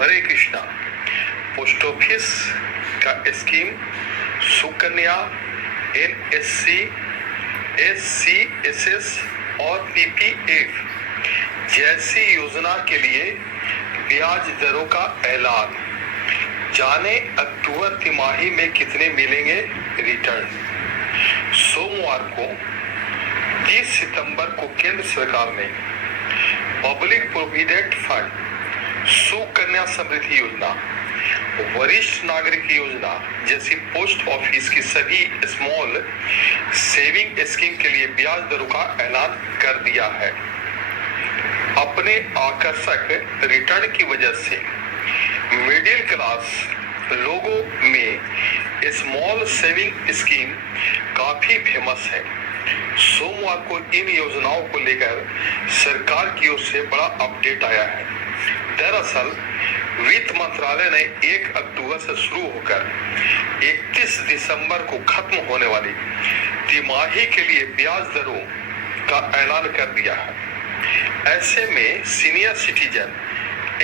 हरे Krishna. Post office का scheme Sukanya, NSC, एससीएसएस और PPF जैसी योजना के लिए ब्याज दरों का ऐलान। जाने अक्टूबर तिमाही में कितने मिलेंगे रिटर्न। सोमवार को 30 सितंबर को केंद्र सरकार ने public provident fund, Sukanya Samriddhi योजना, वरिष्ठ नागरिक योजना जैसी पोस्ट ऑफिस की सभी स्मॉल सेविंग स्कीम के लिए ब्याज दरों का ऐलान कर दिया है। अपने आकर्षक रिटर्न की वजह से मिडिल क्लास लोगों में स्मॉल सेविंग स्कीम काफी फेमस है। सोमवार को इन योजनाओं को लेकर सरकार की ओर से बड़ा अपडेट आया है। दरअसल वित्त मंत्रालय ने 1 अक्टूबर से शुरू होकर 31 दिसंबर को खत्म होने वाली तिमाही के लिए ब्याज दरों का ऐलान कर दिया है। ऐसे में सीनियर सिटीजन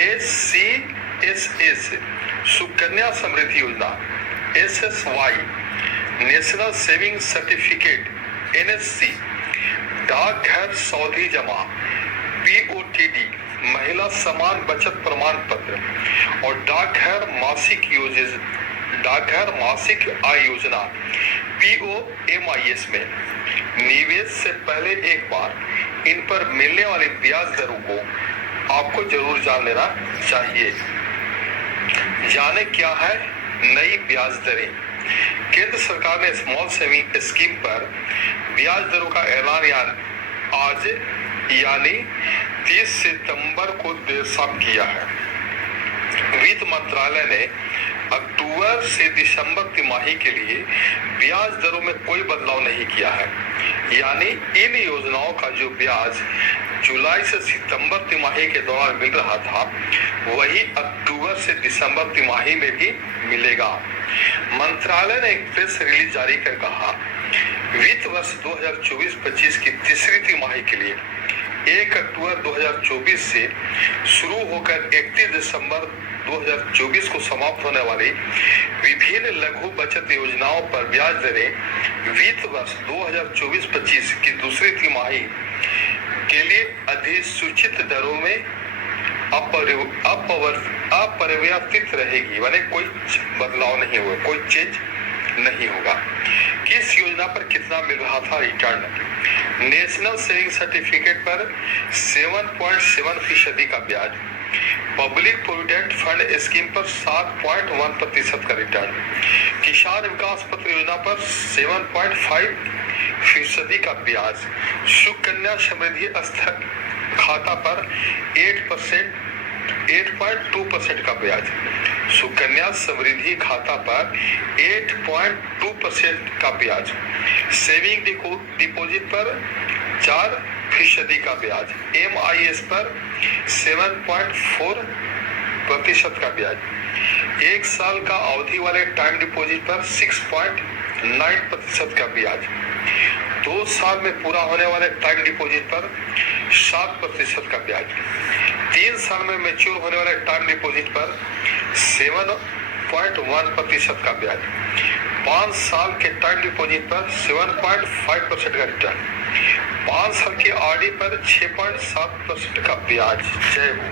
एससीएसएस, सुकन्या समृद्धि योजना, SSY, national saving certificate NSC, डाकघर सावधि जमा, पीओटीडी, महिला समान बचत प्रमाण पत्र और डाकघर मासिक आय योजना पीओएमआईएस में निवेश से पहले एक बार इन पर मिलने वाली ब्याज दरों को आपको जरूर जान लेना चाहिए। जाने क्या है नई ब्याज दरें। केंद्र सरकार ने स्मॉल सेविंग स्कीम पर ब्याज दरों का ऐलान आज यानी 30 सितंबर को देर शाम किया है। वित्त मंत्रालय ने अक्टूबर से दिसंबर तिमाही के लिए ब्याज दरों में कोई बदलाव नहीं किया है। यानी इन योजनाओं का जो ब्याज जुलाई से सितंबर तिमाही के दौरान मिल रहा था वही अक्टूबर से दिसंबर तिमाही में भी मिलेगा। मंत्रालय ने एक प्रेस रिलीज जारी कर कहा, वित्त वर्ष 2024-25 की तीसरी तिमाही के लिए 1 अक्टूबर 2024 से शुरू होकर 31 दिसंबर 2024 को समाप्त होने वाली विभिन्न लघु बचत योजनाओं पर ब्याज दरें वित्त वर्ष 2024-25 की दूसरी तिमाही के लिए अधिसूचित दरों में अपरिवर्तित रहेगी। माने कोई बदलाव नहीं होगा, कोई चेंज नहीं होगा। किस योजना पर कितना मिल रहा था रिटर्न। नेशनल सेविंग सर्टिफिकेट पर 7.7% का ब्याज, पब्लिक प्रोविडेंट फंड स्कीम पर 7.1% का रिटर्न, किसान विकास पत्र योजना पर 7.5% का ब्याज, सुकन्या समृद्धि खाता पर 8.2% का ब्याज, सुकन्या समृद्धि खाता पर 8.2% का ब्याज, सेविंग डिपॉजिट पर 4% का ब्याज, एमआईएस पर 7.4% का ब्याज, 1 साल का अवधि वाले टाइम डिपॉजिट पर 6.9% का ब्याज, 2 साल में पूरा होने वाले टाइम डिपॉजिट पर 7% का ब्याज, 3 साल में मैच्योर होने वाले टाइम डिपॉजिट पर 7.1% का ब्याज, 5 साल के टाइम डिपॉजिट पर 7.5% का रिटर्न, 5 साल की आरडी पर 6.7% का ब्याज। जय हो।